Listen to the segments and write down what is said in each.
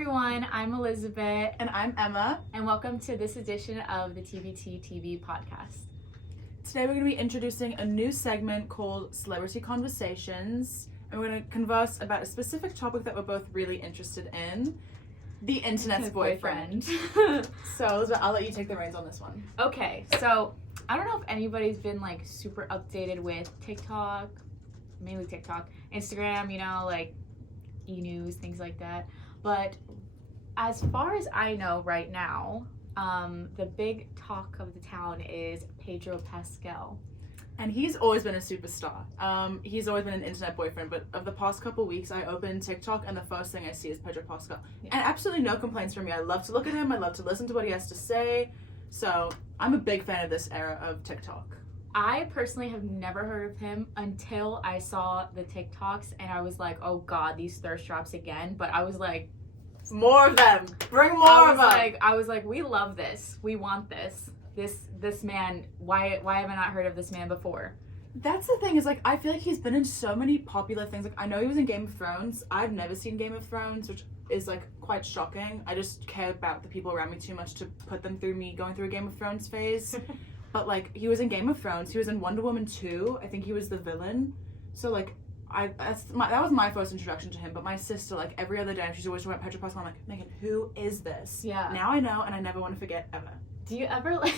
everyone, I'm Elisabet. And I'm Emma. And welcome to this edition of the TBT TV podcast. Today we're going to be introducing a new segment called Celebrity Conversations. And we're going to converse about a specific topic that we're both really interested in. The internet's boyfriend. So Elisabet, I'll let you take the reins on this one. Okay, so I don't know if anybody's been like super updated with TikTok, mainly TikTok, Instagram, like e-news, things like that. But as far as I know right now, the big talk of the town is Pedro Pascal. And he's always been a superstar. He's always been an internet boyfriend, but of the past couple weeks, I opened TikTok and the first thing I see is Pedro Pascal. Yeah. And absolutely no complaints from me. I love to look at him. I love to listen to what he has to say. So I'm a big fan of this era of TikTok. I personally have never heard of him until I saw the TikToks and I was like, oh God, these thirst traps again. But I was like, more of them. Bring more of them. I was like, we love this. We want this. This man, why have I not heard of this man before? That's the thing, is like I feel like he's been in so many popular things. Like I know he was in Game of Thrones. I've never seen Game of Thrones, which is like quite shocking. I just care about the people around me too much to put them through me going through a Game of Thrones phase. But like he was in Game of Thrones, he was in Wonder Woman 2. I think he was the villain. So like that was my first introduction to him. But my sister, like every other day, she's always talking about Pedro Pascal. I'm like, Megan, who is this? Yeah. Now I know, and I never want to forget ever. Do you ever I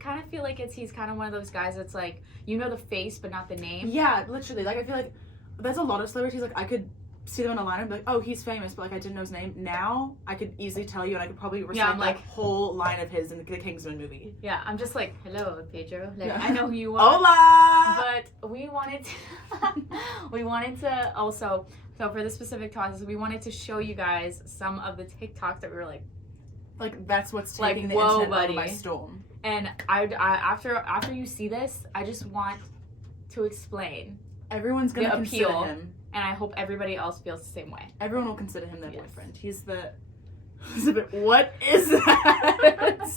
kind of feel like he's kind of one of those guys that's like, you know the face but not the name. Yeah, literally. Like I feel like there's a lot of celebrities, like I could see them in a lineup and be like, oh, he's famous, but like I didn't know his name. Now I could easily tell you, and I could probably recite that whole line of his in the Kingsman movie. Yeah, I'm just like, hello, Pedro. Like, yeah. I know who you are. Hola! But we wanted to also, so for this specific topic, we wanted to show you guys some of the TikToks that we were like that's what's taking the internet by storm. And after you see this, I just want to explain. Everyone's gonna consider him. And I hope everybody else feels the same way. Everyone will consider him their boyfriend. He's the... What is that?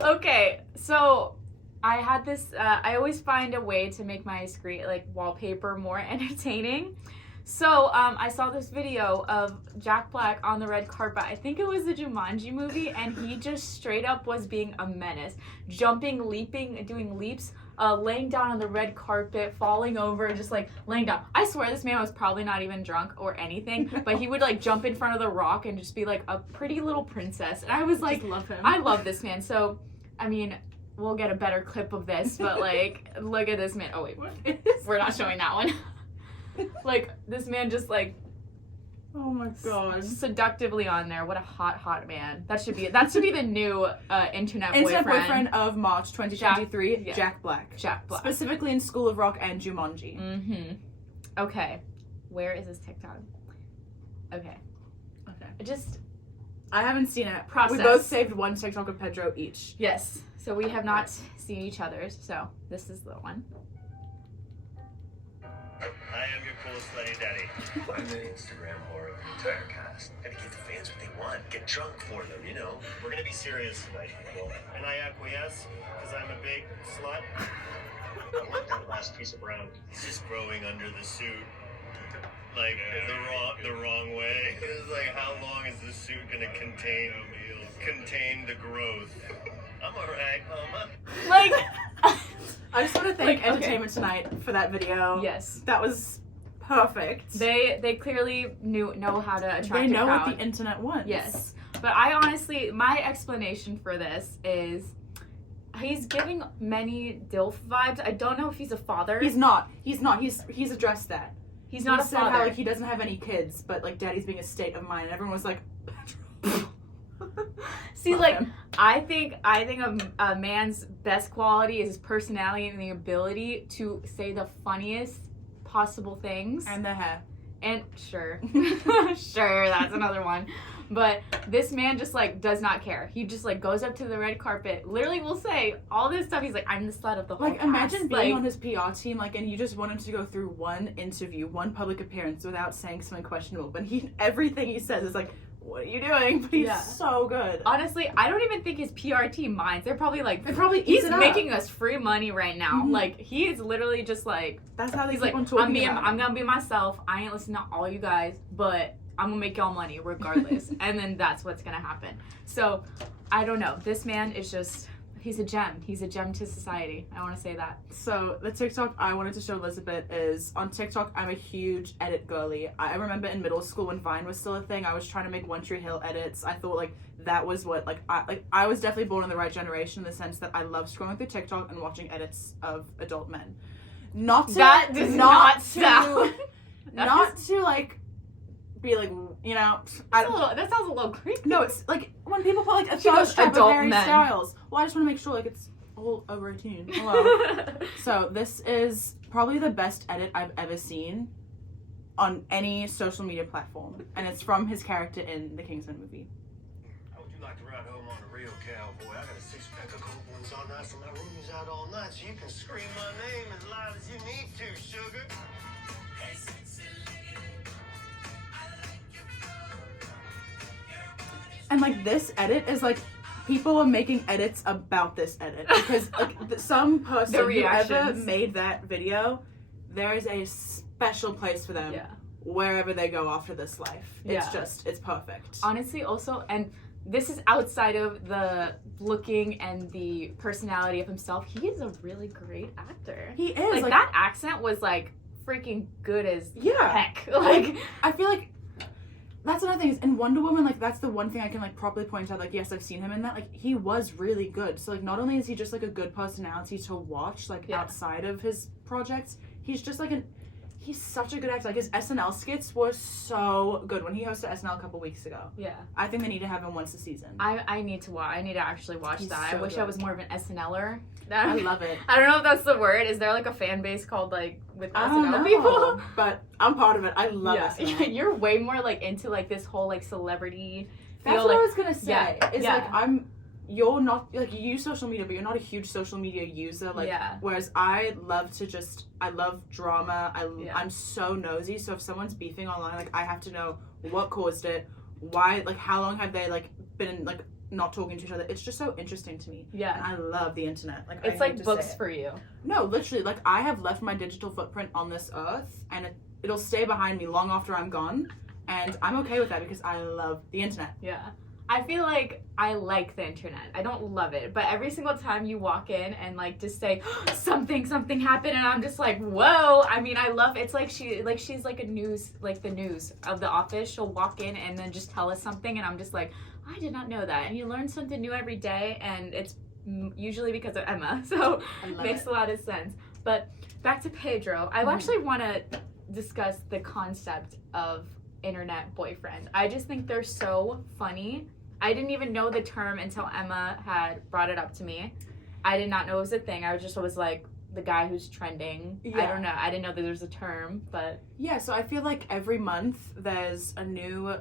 Okay, so I had this... I always find a way to make my screen, wallpaper more entertaining. So I saw this video of Jack Black on the red carpet. I think it was the Jumanji movie, and he just straight up was being a menace. Jumping, leaping, doing leaps, laying down on the red carpet, falling over, and just laying down. I swear this man was probably not even drunk or anything, but he would jump in front of the rock and just be like a pretty little princess. And I was like, just love him. I love this man. So, I mean, we'll get a better clip of this, but look at this man. Oh wait, we're not showing that one. This man just oh my god, seductively on there. What a hot man. That should be the new internet boyfriend of March 2023. Jack Black. Jack Black. Specifically in School of Rock and Jumanji. Mm-hmm. Okay. Where is this TikTok? Okay. I haven't seen it. Process. We both saved one TikTok of Pedro each. Yes. So we have not seen each other's. So this is the one. I am your coolest slutty daddy. I'm the Instagram whore of the entire cast. Gotta give the fans what they want. Get drunk for them, you know. We're gonna be serious tonight, people. And I acquiesce, because I'm a big slut. I like that last piece of brown. It's just growing under the suit. The wrong way. It's how long is this suit gonna contain the growth? I'm alright, mama. I just want to thank Entertainment Tonight for that video. Yes. That was perfect. They clearly know how to attract a crowd. They know what the internet wants. Yes. But I honestly, my explanation for this is he's giving many DILF vibes. I don't know if he's a father. He's not. He's addressed that. He's not a father. How, he doesn't have any kids, but daddy's being a state of mind. And everyone was like, see, I think a man's best quality is his personality and the ability to say the funniest possible things. And the hair. And sure, that's another one. But this man just does not care. He just goes up to the red carpet, literally will say all this stuff. He's like, I'm the slut of the whole cast. Imagine being on his PR team, and you just want him to go through one interview, one public appearance without saying something questionable. But everything he says is what are you doing? But he's so good. Honestly, I don't even think his PR team minds. They're probably like, he's making us free money right now. Mm-hmm. Like, he is literally just like, that's how they he's keep like, on talking I'm gonna be myself. I ain't listening to all you guys, but I'm gonna make y'all money regardless. And then that's what's gonna happen. So, I don't know. This man is just, he's a gem. He's a gem to society. I want to say that. So the TikTok I wanted to show Elisabet is, on TikTok, I'm a huge edit girly. I remember in middle school when Vine was still a thing, I was trying to make One Tree Hill edits. I thought like that was what I was definitely born in the right generation in the sense that I love scrolling through TikTok and watching edits of adult men. Not to That does not sound. Not to like be like, you know, that sounds a little creepy. no, it's like when people put like a She goes, strap of adult Harry men. Styles. Well, I just want to make sure like it's all a routine. Hello. So this is probably the best edit I've ever seen on any social media platform, and it's from his character in the Kingsman movie. How would you like to ride home on a real cowboy? I got a 6-pack of cold ones all night from my roomies out all night, so you can scream my name as loud as you need to, sugar. And like this edit is like, people are making edits about this edit because like some person The who ever reactions. made that video, there is a special place for them wherever they go after this life. It's just, it's perfect. Honestly, also, and this is outside of the looking and the personality of himself. He is a really great actor. He is Like that accent was like freaking good as Yeah. heck. Like I feel like that's another thing is in Wonder Woman, like that's the one thing I can like properly point out, like yes, I've seen him in that, like he was really good. So like not only is he just like a good personality to watch like outside of his projects, he's just like he's such a good actor. Like his SNL skits were so good when he hosted SNL a couple weeks ago. Yeah. I think they need to have him once a season. I need to watch. I need to actually watch He's that. so I wish good. I was more of an SNLer. I love it. I don't know if that's the word. Is there like a fan base called like with I don't SNL know, people? but I'm part of it. I love SNL. You're way more like into like this whole like celebrity That's feel. what Like, I was gonna say. Is yeah. like you're not like you use social media, but you're not a huge social media user. Like whereas I love drama. I'm so nosy. So if someone's beefing online, like I have to know what caused it, why, like how long have they like been like not talking to each other. It's just so interesting to me. Yeah. And I love the internet. Like it's like books for you. No, literally, like I have left my digital footprint on this earth, and it'll stay behind me long after I'm gone, and I'm okay with that because I love the internet. Yeah. I feel like I like the internet. I don't love it, but every single time you walk in and like just say something happened, and I'm just like, whoa. I mean, I love it's like she's like the news of The Office. She'll walk in and then just tell us something, and I'm just like, I did not know that. And you learn something new every day, and it's usually because of Emma, so it makes a lot of sense. But back to Pedro, I actually want to discuss the concept of internet boyfriend. I just think they're so funny. I didn't even know the term until Emma had brought it up to me. I did not know it was a thing. I was like the guy who's trending. I don't know. I didn't know that there was a term, but yeah. So I feel like every month there's a new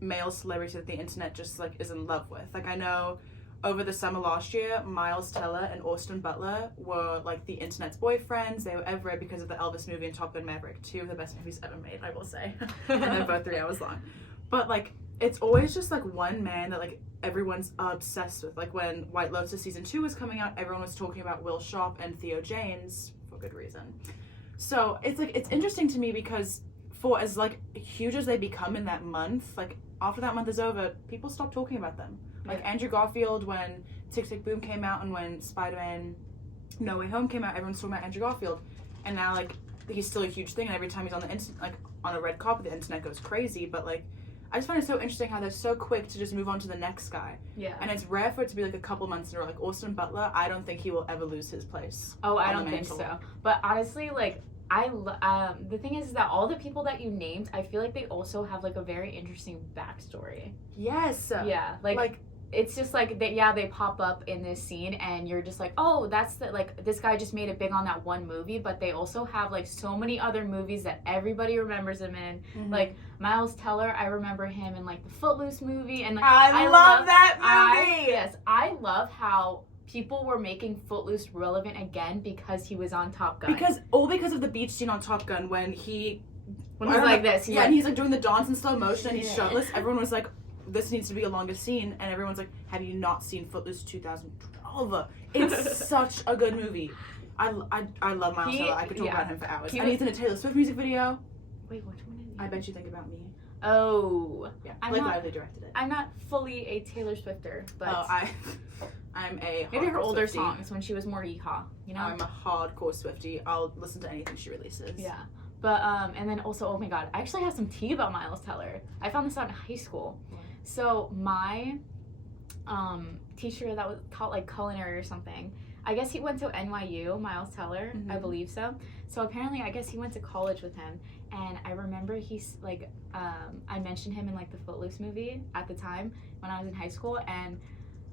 male celebrity that the internet just like is in love with. Like I know over the summer last year, Miles Teller and Austin Butler were like the internet's boyfriends. They were everywhere because of the Elvis movie and Top Gun Maverick, 2 of the best movies ever made, I will say. And they're both 3 hours long. But like it's always just like one man that like everyone's obsessed with. Like when White Lotus season 2 was coming out, everyone was talking about Will Sharp and Theo James for good reason. So it's like it's interesting to me because for as like huge as they become in that month, like after that month is over, people stop talking about them. Like Andrew Garfield when Tick Tick Boom came out, and when Spider-Man No Way Home came out, everyone's talking about Andrew Garfield. And now like he's still a huge thing, and every time he's on the like on a red carpet, the internet goes crazy. But like I just find it so interesting how they're so quick to just move on to the next guy. Yeah. And it's rare for it to be like a couple months in a row. Like Austin Butler, I don't think he will ever lose his place. Oh, I don't think so. But honestly, like the thing is that all the people that you named, I feel like they also have like a very interesting backstory. Yes. Yeah. Like it's just like they pop up in this scene, and you're just like, oh, that's the like this guy just made it big on that one movie, but they also have like so many other movies that everybody remembers him in. Mm-hmm. Like Miles Teller, I remember him in like the Footloose movie, and like I love that movie. I love how people were making Footloose relevant again because he was on Top Gun. Because of the beach scene on Top Gun when he's like this. And he's like doing the dance in slow motion and he's shirtless. Everyone was like, this needs to be a longer scene, and everyone's like, have you not seen Footloose 2012? It's such a good movie. I love Miles Teller. I could talk about him for hours. And he's in a Taylor Swift music video. Wait, which one is he? I Bet You Think About Me. Oh. Yeah, Blake Lively directed it. I'm not fully a Taylor Swifter, but I'm a maybe her older Swiftie. songs when she was more yeehaw, you know? I'm a hardcore Swiftie. I'll listen to anything she releases. Yeah. But, and then also, oh my god, I actually have some tea about Miles Teller. I found this out in high school. So, my teacher that was taught, like, culinary or something, I guess he went to NYU, Miles Teller, I believe so. So, apparently, I guess he went to college with him. And I remember he's, like, I mentioned him in, like, the Footloose movie at the time when I was in high school. And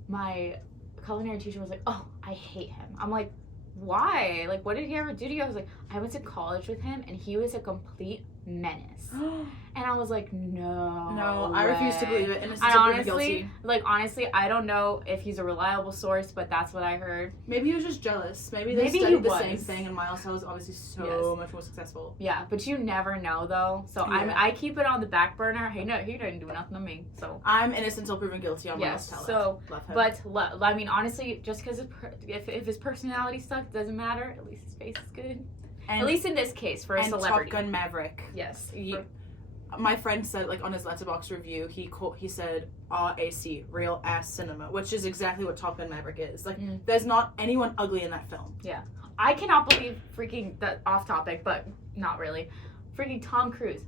my culinary teacher was like, oh, I hate him. I'm like, why? Like, what did he ever do to you? I was like, I went to college with him, and he was a complete menace. And I was like, no I way. refuse to believe it. Innocent I until honestly, guilty. like, honestly, I don't know if he's a reliable source, but that's what I heard. Maybe he was just jealous. Maybe they Maybe studied he the same was. thing, and Miles Teller's obviously so much more successful. Yeah, but you never know, though. So I keep it on the back burner. Hey, no, he didn't do nothing to me. So I'm innocent until proven guilty on Miles Teller. So, love him. but I mean, honestly, just because if his personality sucks, doesn't matter. At least his face is good. And, At least in this case, for a celebrity. Top Gun Maverick. Yes. My friend said, like, on his Letterboxd review, he said RAC, real ass cinema, which is exactly what Top Gun Maverick is. Like, there's not anyone ugly in that film. Yeah. I cannot believe that off topic, but not really. Freaking Tom Cruise.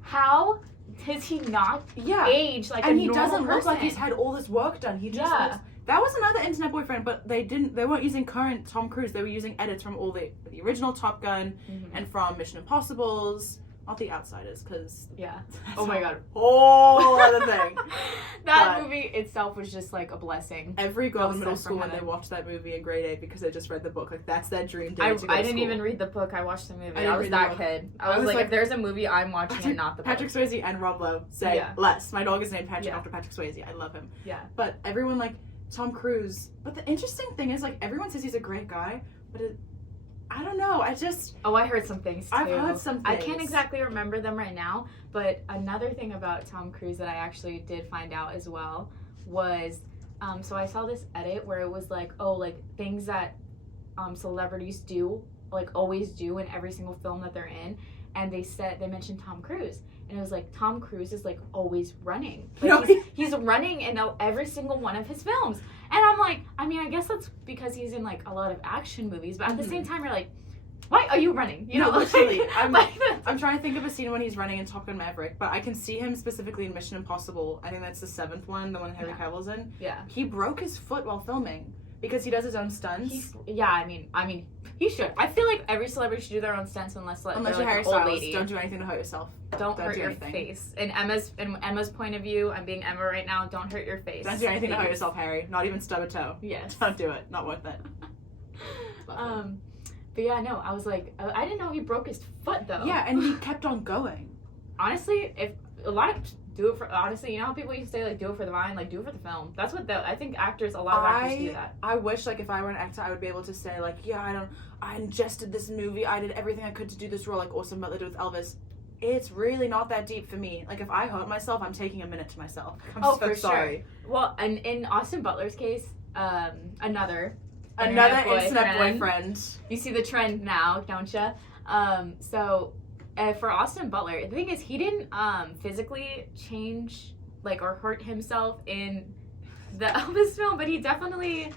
How does he not age like a normal person? And he doesn't look like he's had all this work done. He just looks... That was another internet boyfriend, but they weren't using current Tom Cruise. They were using edits from all the original Top Gun and from Mission Impossibles. Not The Outsiders, because... Yeah. Oh my god. Whole other thing. That movie itself was just like a blessing. Every girl in middle school, when they watched that movie in grade 8 because they just read the book, like, that's their dream day to go to I didn't school. even read the book. I watched the movie. I was that kid. I was like, if there's a movie, I'm watching and not the book. Patrick Swayze and Rob Lowe say less. My dog is named Patrick after Patrick Swayze. I love him. Yeah. But everyone, like, Tom Cruise... But the interesting thing is, like, everyone says he's a great guy, but I don't know. Oh, I heard some things too. I've heard some things. I can't exactly remember them right now, but another thing about Tom Cruise that I actually did find out as well was, so I saw this edit where it was like, oh, like things that celebrities do, like always do in every single film that they're in, and they mentioned Tom Cruise. And it was like, Tom Cruise is like always running. Like he's running in every single one of his films. And I'm like, I mean, I guess that's because he's in like a lot of action movies, but at the same time, you're like, why are you running? You know, literally. I'm trying to think of a scene when he's running in Top Gun Maverick, but I can see him specifically in Mission Impossible. I think that's the 7th one, the one Henry Cavill's in. Yeah. He broke his foot while filming because he does his own stunts. I mean, he should. I feel like every celebrity should do their own stunts unless you're like Harry an Styles. Old lady. Don't do anything to hurt yourself. Don't hurt your face. In Emma's point of view, I'm being Emma right now. Don't hurt your face. Don't do anything to hurt yourself, Harry. Not even stub a toe. Yes. Don't do it. Not worth it. But yeah, no, I was like, I didn't know he broke his foot though. Yeah, and he kept on going. Honestly, if a lot of do it for, honestly, you know how people used to say like do it for the vine, like do it for the film. That's what I think a lot of actors do that. I wish like if I were an actor, I would be able to say like, yeah, I ingested this movie, I did everything I could to do this role, like Austin Butler did with Elvis. It's really not that deep for me. Like if I hurt myself, I'm taking a minute to myself. I'm sorry. Well, and in Austin Butler's case, another internet boyfriend. You see the trend now, don't you? So for Austin Butler, the thing is, he didn't physically change like or hurt himself in the Elvis film, but he definitely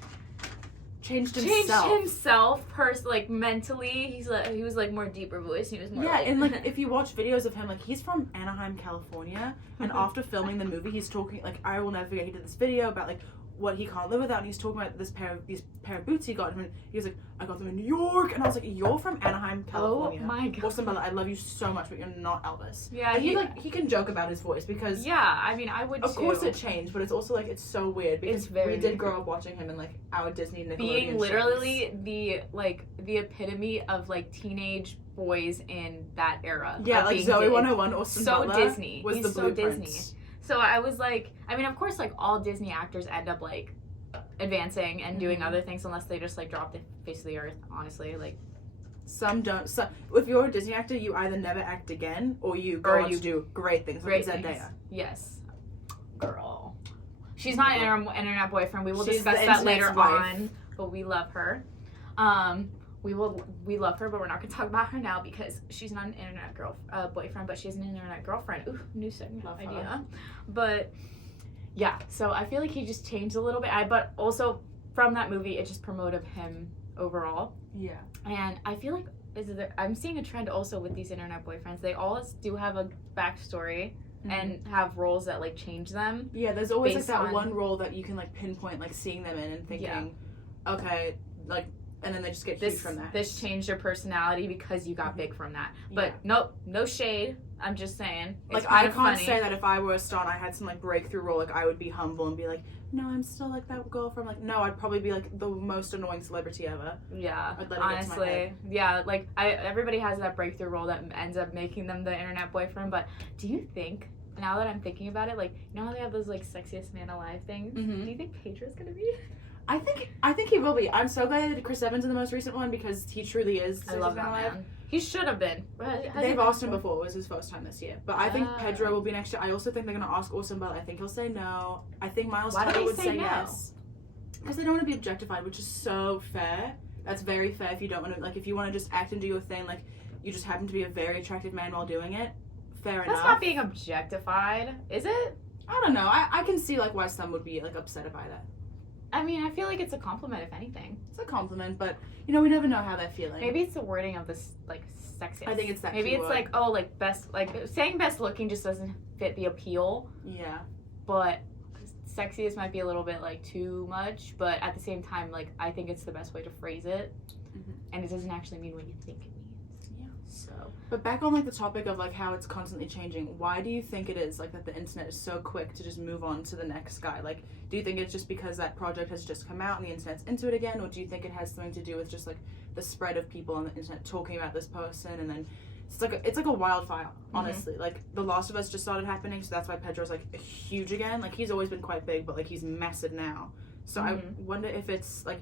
changed himself like mentally. He was like more deeper voice. He was more and like if you watch videos of him, like he's from Anaheim, California, and after filming the movie, he's talking like, I will never forget. He did this video about like what he can't live without, and he's talking about these pair of boots he got him, and he was like, I got them in New York, and I was like, you're from Anaheim, California. Oh my god. Austin Butler, I love you so much, but you're not Elvis. Yeah, he can joke about his voice because I mean, I would of course it changed, but it's also like it's so weird because we did grow up watching him in like our Disney Nickelodeon being literally shows. the epitome of like teenage boys in that era. Yeah, like Zoe 101, Austin Butler Disney. Was He's the so blueprint. Disney. So I was like, I mean, of course, like all Disney actors end up like advancing and doing other things unless they just like drop the face of the earth. Honestly, like some don't. So if you're a Disney actor, you either never act again or you go on to do great things. Like Zendaya. Yes. girl. She's not an internet boyfriend. We will She's discuss the that later internet's wife. on. But we love her. We love her, but we're not gonna talk about her now because she's not an internet boyfriend, but she's an internet girlfriend. Ooh, new segment Love her. idea. But yeah, so I feel like he just changed a little bit. But also from that movie, it just promoted him overall. Yeah. And I feel like I'm seeing a trend also with these internet boyfriends. They all do have a backstory and have roles that like change them. Yeah, there's always like based that on- one role that you can like pinpoint like seeing them in and thinking, okay, like, and then they just get huge from that. This changed your personality because you got big from that. But Yeah. nope, no shade. I'm just saying. It's Like, kind I of can't funny. say that if I were a star and I had some like breakthrough role, like I would be humble and be like, no, I'm still like that girl from like, no, I'd probably be like the most annoying celebrity ever. Yeah, I'd let it get to my honestly, head. yeah. Like everybody has that breakthrough role that ends up making them the internet boyfriend. But do you think? Now that I'm thinking about it, like, you know how they have those like sexiest man alive things? Mhm. Do you think Pedro's gonna be? I think he will be. I'm so glad that Chris Evans in the most recent one because he truly is. I love that alive. man. He should have been. They've asked him before. It was his first time this year. But I think Ah. Pedro will be next year. I also think they're going to ask Orson Bell. I think he'll say no. I think Miles Why do Teller they would say say no? yes. Because they don't want to be objectified, which is so fair. That's very fair if you don't want to, like, if you want to just act and do your thing, like, you just happen to be a very attractive man while doing it. Fair That's enough. not being objectified, is it? I don't know. I can see, like, why some would be, like, upset by that. I mean, I feel like it's a compliment, if anything. It's a compliment, but, you know, we never know how they're feeling. Maybe it's the wording of this, like, sexiest. I think it's that Maybe key it's word. like, oh, like, best, like, saying best looking just doesn't fit the appeal, Yeah. but sexiest might be a little bit, like, too much, but at the same time, like, I think it's the best way to phrase it, and it doesn't actually mean what you think it means. Yeah. So, But back on, like, the topic of, like, how it's constantly changing, why do you think it is, like, that the internet is so quick to just move on to the next guy? Like, do you think it's just because that project has just come out and the internet's into it again, or do you think it has something to do with just, like, the spread of people on the internet talking about this person, and then it's like a wildfire, honestly. Like, The Last of Us just started happening, so that's why Pedro's, like, huge again. Like, he's always been quite big, but, like, he's massive now. So I wonder if it's, like,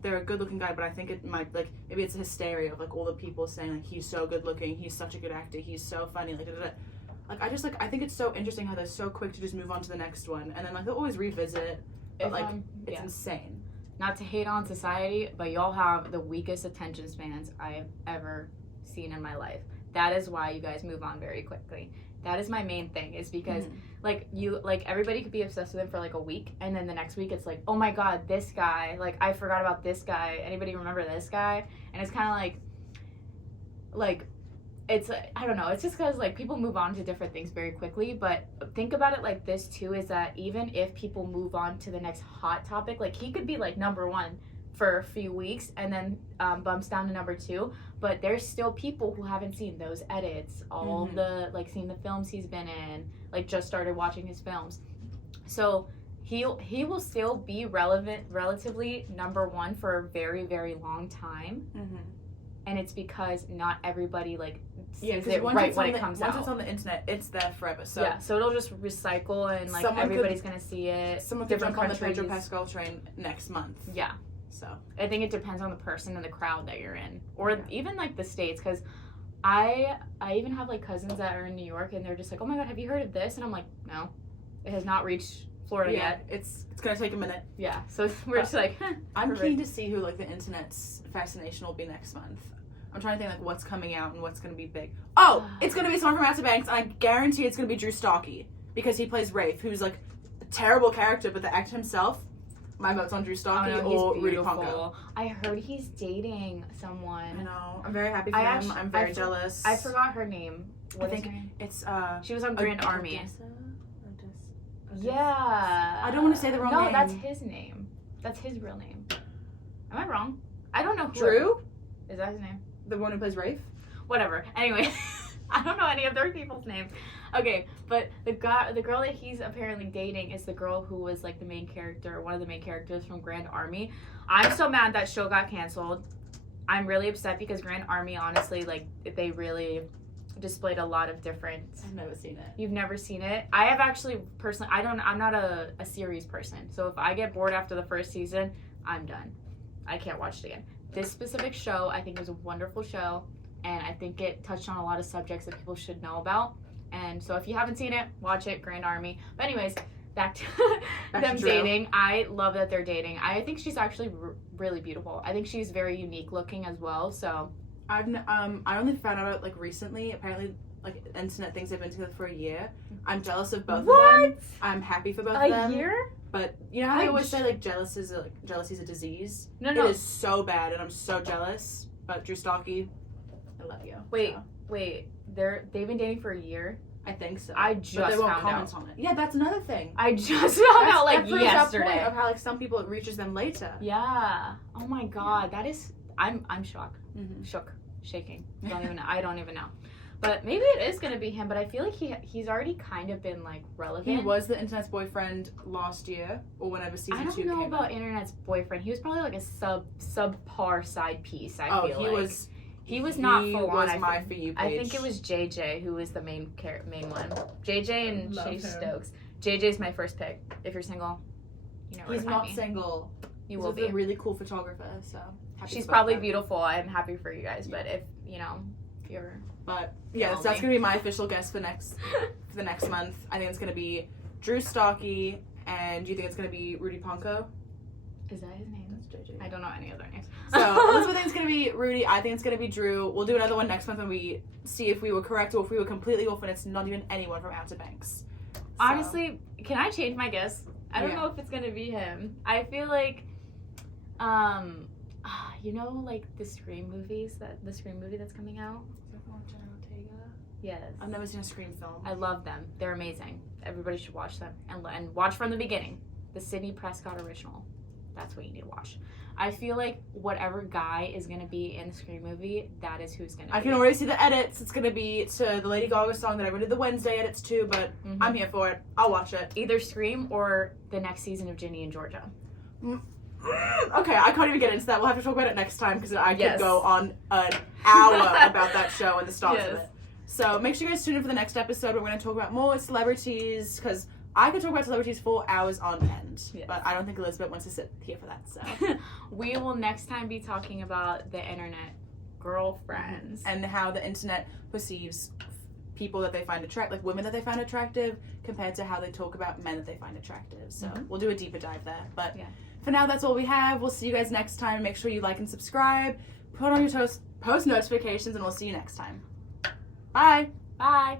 they're a good-looking guy, but I think it might, like, maybe it's a hysteria of, like, all the people saying, like, he's so good-looking, he's such a good actor, he's so funny, like, da-da-da. Like, I think it's so interesting how they're so quick to just move on to the next one, and then, like, they'll always revisit it, but, if like, I'm, it's yeah. insane. Not to hate on society, but y'all have the weakest attention spans I have ever seen in my life. That is why you guys move on very quickly. That is my main thing, is because like everybody could be obsessed with him for like a week, and then the next week it's like, oh my god, this guy, like I forgot about this guy. Anybody remember this guy? And it's kind of like it's, I don't know, it's just because like people move on to different things very quickly. But think about it like this too, is that even if people move on to the next hot topic, like he could be like number one for a few weeks and then bumps down to number two, but there's still people who haven't seen those edits, all the like seen the films he's been in, like just started watching his films. So he will still be relatively number one for a very, very long time. And it's because not everybody like sees it right when it comes out. Once it's on the internet, it's there forever. So yeah, so it'll just recycle, and like everybody's gonna see it. Someone could different jump on the countries. Pedro Pascal train next month. Yeah. So I think it depends on the person and the crowd that you're in, or even like the states, because I even have like cousins that are in New York, and they're just like, oh my god, have you heard of this? And I'm like, no, it has not reached Florida yet. It's gonna take a minute. Yeah, so we're just like, I'm keen to see who like the internet's fascination will be next month. I'm trying to think like what's coming out and what's gonna be big. Oh, it's gonna be someone from Outer Banks, and I guarantee it's gonna be Drew Starkey because he plays Rafe, who's like a terrible character, but the actor himself. My vote's on Drew Starkey or Rudy Ponco. I heard he's dating someone. I know. I'm very happy for him. I'm very jealous. I forgot her name. What I think is her name? it's she was on Grand Army. Odessa? Yeah. I don't want to say the wrong name. No, that's his name. That's his real name. Am I wrong? I don't know who. Drew? Is that his name? The one who plays Rafe? Whatever. Anyway, I don't know any of their people's names. Okay, but the girl that he's apparently dating is the girl who was like the main character, one of the main characters from Grand Army. I'm so mad that show got canceled. I'm really upset because Grand Army, honestly, like they really displayed a lot of different. I've never seen it. You've never seen it? I have actually personally. I'm not a series person. So if I get bored after the first season, I'm done. I can't watch it again. This specific show, I think, was a wonderful show, and I think it touched on a lot of subjects that people should know about. And so if you haven't seen it, watch it, Grand Army. But anyways, back to Back them to Drew. dating. I love that they're dating. I think she's actually really beautiful. I think she's very unique looking as well. So I only found out like recently. Apparently, like internet thinks they've been together for a year. I'm jealous of both of them. I'm happy for both of them. A year? But you know how they always say like jealousy's a disease. No. It is so bad, and I'm so jealous. But Drew Stocky, I love you. Wait, so. wait. They've been dating for a year. I think so. I but just they won't found comment out. on it. Yeah, that's another thing. I just found out like that proves our yesterday. point of how like some people it reaches them later. Yeah. Oh my god, that is. I'm shocked. Mm-hmm. Shook, shaking. I don't even know. But maybe it is gonna be him. But I feel like he's already kind of been like relevant. He was the internet's boyfriend last year or whenever season 2 I don't came know about out. internet's boyfriend. He was probably like a subpar side piece. I feel he like. was. He was not full on. He was my For You page. I think it was JJ who was the main one. JJ and Love Chase him. Stokes. JJ's my first pick. If you're single, you know where He's to find not me. single. You He's will with be. a really cool photographer, so happy She's for both probably of them. beautiful. I'm happy for you guys. But if you're But yeah, so Lonely. that's gonna be my official guess for the next month. I think it's gonna be Drew Stocky, and do you think it's gonna be Rudy Ponko? is that his name? That's JJ. I don't know any other names. So Elizabeth thinks it's gonna be Rudy. I think it's gonna be Drew. We'll do another one next month when we see if we were correct or if we were completely off and it's not even anyone from Outer Banks. So, Honestly, can I change my guess? I don't Yeah. know if it's gonna be him. I feel like, like the Scream movies the Scream movie that's coming out. Yes, I've never seen a Scream film. I love them. They're amazing. Everybody should watch them and watch from the beginning. The Sidney Prescott original. That's what you need to watch. I feel like whatever guy is gonna be in the Scream movie, that is who's gonna. I be. can already see the edits. It's gonna be to the Lady Gaga song that everyone did the Wednesday edits to, but Mhm. I'm here for it. I'll watch it. Either Scream or the next season of Ginny and Georgia. Okay, I can't even get into that. We'll have to talk about it next time because I Yes. could go on an hour about that show and the stars of Yes. it. So make sure you guys tune in for the next episode where we're going to talk about more celebrities because I could talk about celebrities for hours on end, Yes. but I don't think Elizabeth wants to sit here for that. So We will next time be talking about the internet girlfriends. and how the internet perceives people that they find attractive, like women that they find attractive, compared to how they talk about men that they find attractive. So Mhm. we'll do a deeper dive there. But Yeah. for now, that's all we have. We'll see you guys next time. Make sure you like and subscribe. Put on your post notifications, and we'll see you next time. Bye. Bye.